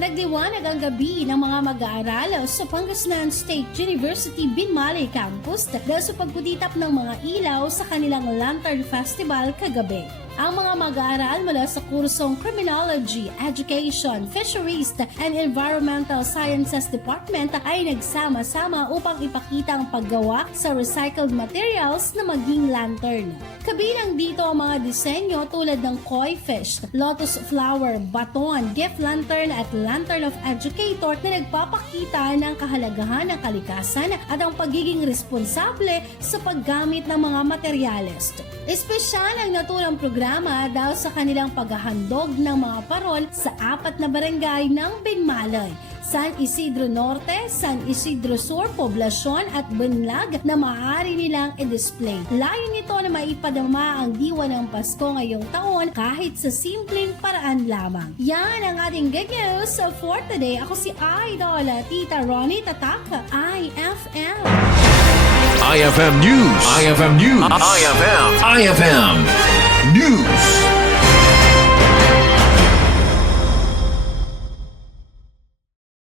Nagliwanag ang gabi ng mga mag-aaral sa Pangasinan State University Binmalay Campus dahil sa pagkuditap ng mga ilaw sa kanilang Lantern Festival kagabi. Ang mga mag-aaral mula sa kursong Criminology, Education, Fisheries and Environmental Sciences Department ay nagsama-sama upang ipakita ang paggawa sa recycled materials na maging lantern. Kabilang dito ang mga disenyo tulad ng koi fish, lotus flower, baton, gift lantern at lantern of educator na nagpapakita ng kahalagahan ng kalikasan at ang pagiging responsable sa paggamit ng mga materyales. Espesyal ang naturang programa dahil sa kanilang paghahandog ng mga parol sa 4 na barangay ng Binmalay, San Isidro Norte, San Isidro Sur, Poblasyon at Bunlag na maaari nilang i-display. Layo nito na maipadama ang diwa ng Pasko ngayong taon kahit sa simpleng paraan lamang. Yan ang ating good news for today. Ako si Idol Tita Ronnie Tatak, IFM. IFM News. IFM News. IFM News.